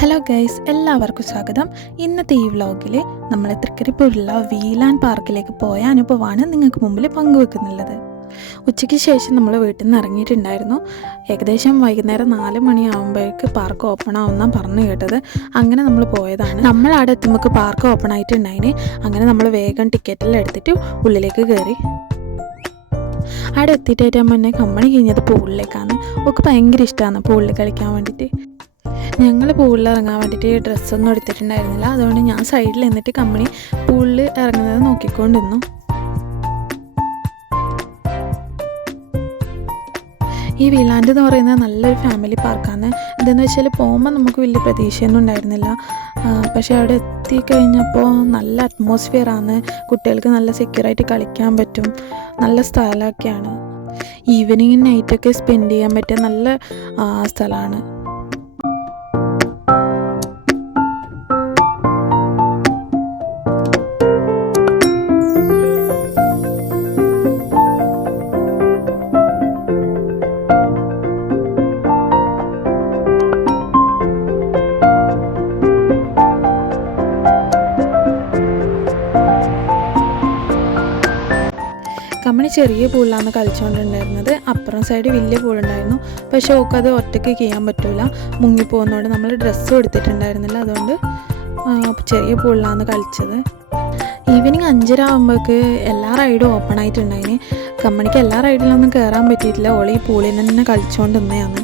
Hello guys, എല്ലാവർക്കും സ്വാഗതം. ഇന്നത്തെ ഈ വ്ലോഗിൽ നമ്മൾ തൃക്കരിപ്പൂരുള്ള വീലാൻ പാർക്കിലേക്ക് പോയ അനുഭവമാണ് നിങ്ങൾക്ക് മുമ്പിൽ പങ്കുവെക്കുന്നുള്ളത്. ഉച്ചയ്ക്ക് ശേഷം നമ്മൾ വീട്ടിൽ നിന്ന് ഇറങ്ങിയിട്ടുണ്ടായിരുന്നു. ഏകദേശം വൈകുന്നേരം 4 മണിയാകുമ്പോഴേക്ക് പാർക്ക് ഓപ്പൺ ആവുമെന്നാണ് പറഞ്ഞു കേട്ടത്. അങ്ങനെ നമ്മൾ പോയതാണ്. നമ്മൾ അവിടെ എത്തുമ്പോൾ പാർക്ക് ഓപ്പൺ ആയിട്ടുണ്ടായിന്. അങ്ങനെ നമ്മൾ വേഗം ടിക്കറ്റെല്ലാം എടുത്തിട്ട് ഉള്ളിലേക്ക് കയറി. അവിടെ എത്തിയിട്ടായിട്ട് മുന്നേ കമ്മണി കഴിഞ്ഞത് പൂളിലേക്കാണ്. ഒക്കെ ഭയങ്കര ഇഷ്ടമാണ് പൂളിൽ കളിക്കാൻ വേണ്ടിയിട്ട്. ഞങ്ങൾ പൂളിൽ ഇറങ്ങാൻ വേണ്ടിയിട്ട് ഡ്രസ്സൊന്നും എടുത്തിട്ടുണ്ടായിരുന്നില്ല. അതുകൊണ്ട് ഞാൻ സൈഡിൽ നിന്നിട്ട് കമ്പനി പൂളിൽ ഇറങ്ങുന്നത് നോക്കിക്കൊണ്ടിരുന്നു. ഈ വീലാൻഡ് എന്ന് പറയുന്നത് നല്ലൊരു ഫാമിലി പാർക്കാണ്. എന്താണെന്ന് വെച്ചാൽ പോകുമ്പോൾ നമുക്ക് വലിയ പ്രതീക്ഷയൊന്നും ഉണ്ടായിരുന്നില്ല. പക്ഷേ അവിടെ എത്തിക്കഴിഞ്ഞപ്പോൾ നല്ല അറ്റ്മോസ്ഫിയറാണ്. കുട്ടികൾക്ക് നല്ല സെക്യൂറായിട്ട് കളിക്കാൻ പറ്റും. നല്ല സ്ഥലമൊക്കെയാണ്. ഈവനിങ് നൈറ്റൊക്കെ സ്പെൻഡ് ചെയ്യാൻ പറ്റിയ നല്ല സ്ഥലമാണ്. കമ്മണി ചെറിയ പൂളിലാണ് കളിച്ചുകൊണ്ടിരുന്നത്. അപ്പുറം സൈഡ് വലിയ പൂളുണ്ടായിരുന്നു. പക്ഷേ ഓക്ക് അത് ഒറ്റയ്ക്ക് ചെയ്യാൻ പറ്റില്ല, മുങ്ങിപ്പോകുന്നതുകൊണ്ട് നമ്മൾ ഡ്രസ്സും എടുത്തിട്ടുണ്ടായിരുന്നില്ല. അതുകൊണ്ട് ചെറിയ പൂളിലാണ് കളിച്ചത്. ഈവനിങ് 5:30 ആകുമ്പോഴേക്ക് എല്ലാ റൈഡും ഓപ്പൺ ആയിട്ടുണ്ടായിന്. കമ്മണിക്ക് എല്ലാ റൈഡിലൊന്നും കയറാൻ പറ്റിയിട്ടില്ല. ഓളി ഈ പൂളിൽ തന്നെ കളിച്ചുകൊണ്ട് നിന്നെയാണ്.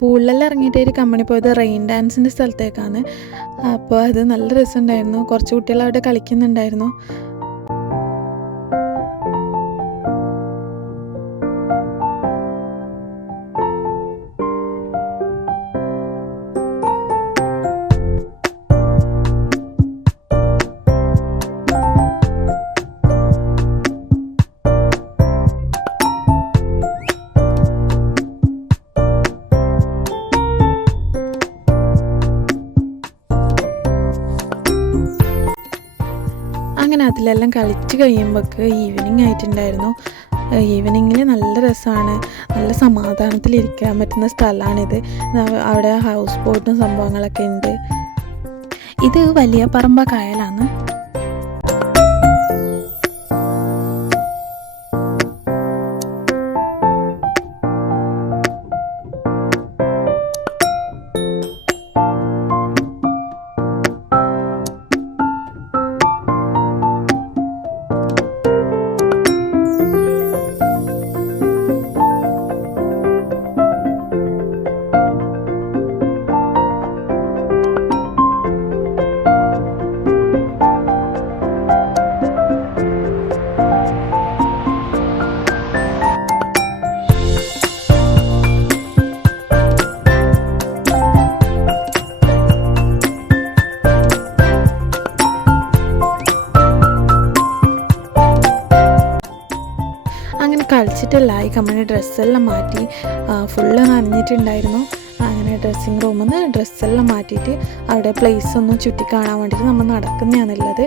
പൂളിലെല്ലാം ഇറങ്ങിയിട്ട് ഒരു കമ്പനി പോയത് റെയിൻ ഡാൻസിൻ്റെ സ്ഥലത്തേക്കാണ്. അപ്പോൾ അത് നല്ല രസമുണ്ടായിരുന്നു. കുറച്ച് കുട്ടികൾ അവിടെ കളിക്കുന്നുണ്ടായിരുന്നു. അങ്ങനെ അതിലെല്ലാം കളിച്ച് കഴിയുമ്പോഴേക്ക് ഈവനിങ് ആയിട്ടുണ്ടായിരുന്നു. ഈവനിങ്ങിൽ നല്ല രസമാണ്. നല്ല സമാധാനത്തിലിരിക്കാൻ പറ്റുന്ന സ്ഥലമാണിത്. അവിടെ ഹൗസ് ബോട്ടും സംഭവങ്ങളൊക്കെ ഉണ്ട്. ഇത് വലിയ പറമ്പ കായലാണ്. അങ്ങനെ കളിച്ചിട്ടില്ല. ഈ കമ്പനി ഡ്രസ്സെല്ലാം മാറ്റി ഫുള്ള് നനഞ്ഞിട്ടുണ്ടായിരുന്നു. അങ്ങനെ ഡ്രസ്സിങ് റൂമിൽ നിന്ന് ഡ്രസ്സെല്ലാം മാറ്റിയിട്ട് അവിടെ പ്ലേസ് ഒന്നും ചുറ്റി കാണാൻ വേണ്ടിയിട്ട് നമ്മൾ നടക്കുന്നതാണുള്ളത്.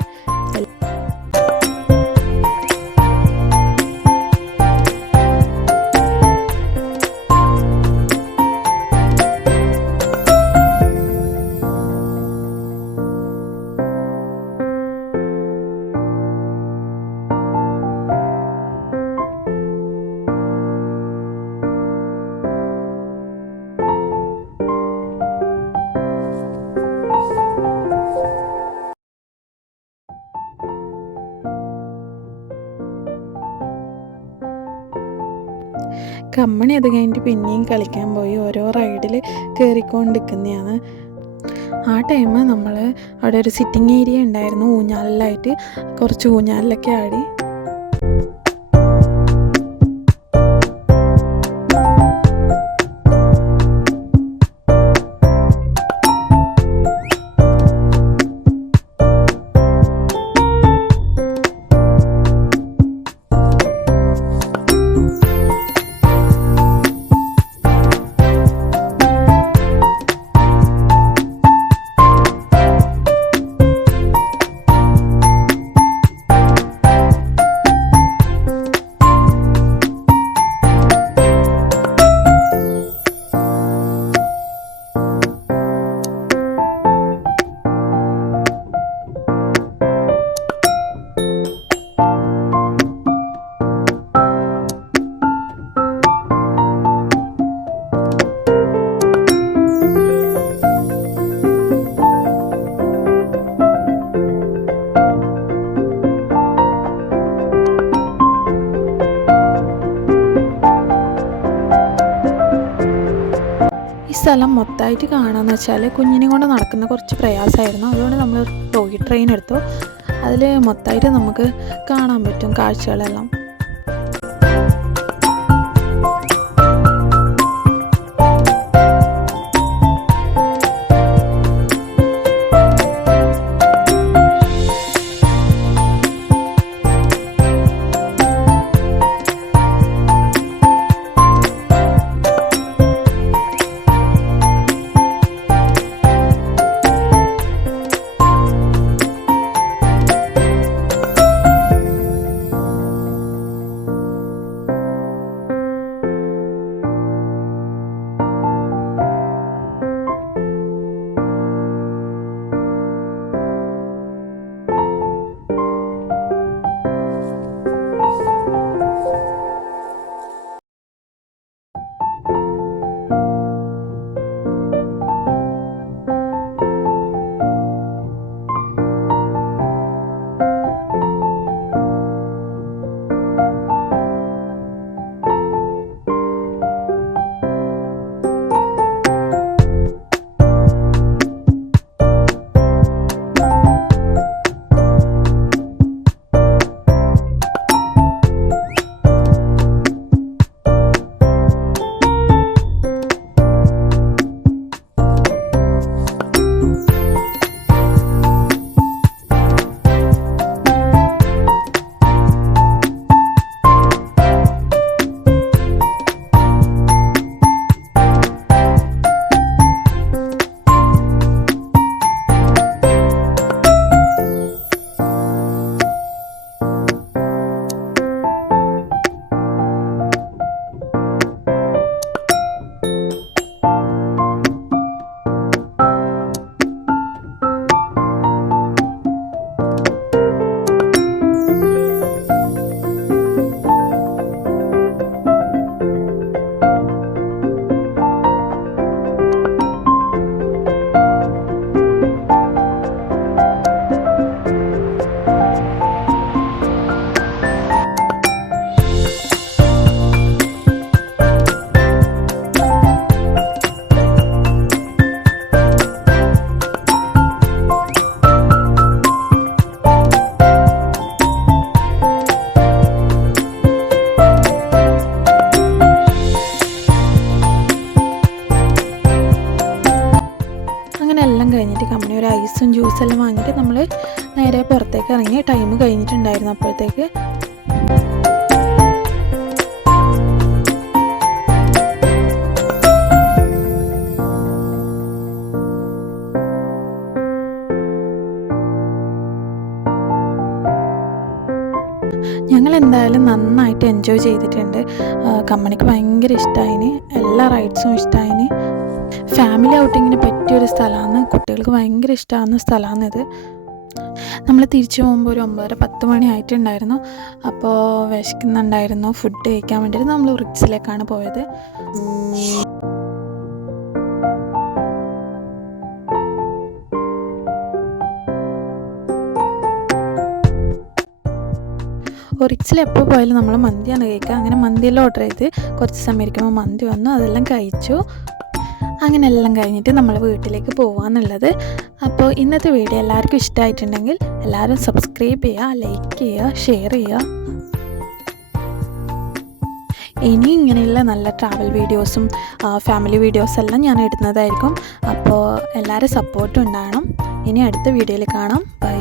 കമ്മണി അത് കഴിഞ്ഞിട്ട് പിന്നെയും കളിക്കാൻ പോയി. ഓരോ റൈഡിൽ കയറിക്കൊണ്ടിരിക്കുന്നതാണ്. ആ ടൈം നമ്മൾ അവിടെ ഒരു സിറ്റിംഗ് ഏരിയ ഉണ്ടായിരുന്നു. ഊഞ്ഞാലിലായിട്ട് കുറച്ച് ഊഞ്ഞാലിലൊക്കെ ആടി. സ്ഥലം മൊത്തമായിട്ട് കാണാമെന്ന് വെച്ചാൽ കുഞ്ഞിനെ കൊണ്ട് നടക്കുന്ന കുറച്ച് പ്രയാസമായിരുന്നു. അതുകൊണ്ട് നമ്മൾ ടോയ് ട്രെയിൻ എടുത്തു. അതിൽ മൊത്തമായിട്ട് നമുക്ക് കാണാൻ പറ്റും കാഴ്ചകളെല്ലാം. എല്ലാം കഴിഞ്ഞിട്ട് കമ്പനി ഒരു ഐസും ജ്യൂസെല്ലാം വാങ്ങിയിട്ട് നമ്മൾ നേരെ പുറത്തേക്ക് ഇറങ്ങി. ടൈം കഴിഞ്ഞിട്ടുണ്ടായിരുന്നു അപ്പോഴത്തേക്ക്. ഞങ്ങൾ എന്തായാലും നന്നായിട്ട് എൻജോയ് ചെയ്തിട്ടുണ്ട്. കമ്പനിക്ക് ഭയങ്കര ഇഷ്ടമായിന്, എല്ലാ റൈഡ്സും ഇഷ്ടമായിന്. ഫാമിലി ഔട്ടിങ്ങിന് പറ്റിയൊരു സ്ഥലമാണ്, കുട്ടികൾക്ക് ഭയങ്കര ഇഷ്ടമാകുന്ന സ്ഥലമാണിത്. നമ്മൾ തിരിച്ചു പോകുമ്പോൾ ഒരു 9:30-10 മണി ആയിട്ടുണ്ടായിരുന്നു. അപ്പോൾ വിശക്കുന്നുണ്ടായിരുന്നു. ഫുഡ് കഴിക്കാൻ വേണ്ടിയിട്ട് നമ്മൾ റിക്സിലേക്കാണ് പോയത്. ഒറിക്സിൽ എപ്പോൾ പോയാലും നമ്മൾ മന്തിയാണ് കഴിക്കുക. അങ്ങനെ മന്തിയെല്ലാം ഓർഡർ ചെയ്ത് കുറച്ച് സമയം ഇരിക്കുമ്പോൾ മന്തി വന്നു, അതെല്ലാം കഴിച്ചു. അങ്ങനെ എല്ലാം കഴിഞ്ഞിട്ട് നമ്മൾ വീട്ടിലേക്ക് പോകാമെന്നുള്ളത്. അപ്പോൾ ഇന്നത്തെ വീഡിയോ എല്ലാവർക്കും ഇഷ്ടമായിട്ടുണ്ടെങ്കിൽ എല്ലാവരും സബ്സ്ക്രൈബ് ചെയ്യുക, ലൈക്ക് ചെയ്യുക, ഷെയർ ചെയ്യുക. ഇനി ഇങ്ങനെയുള്ള നല്ല ട്രാവൽ വീഡിയോസും ഫാമിലി വീഡിയോസെല്ലാം ഞാൻ ഇടുന്നതായിരിക്കും. അപ്പോൾ എല്ലാവരും സപ്പോർട്ടും ഉണ്ടാകണം. ഇനി അടുത്ത വീഡിയോയിൽ കാണാം. ബൈ.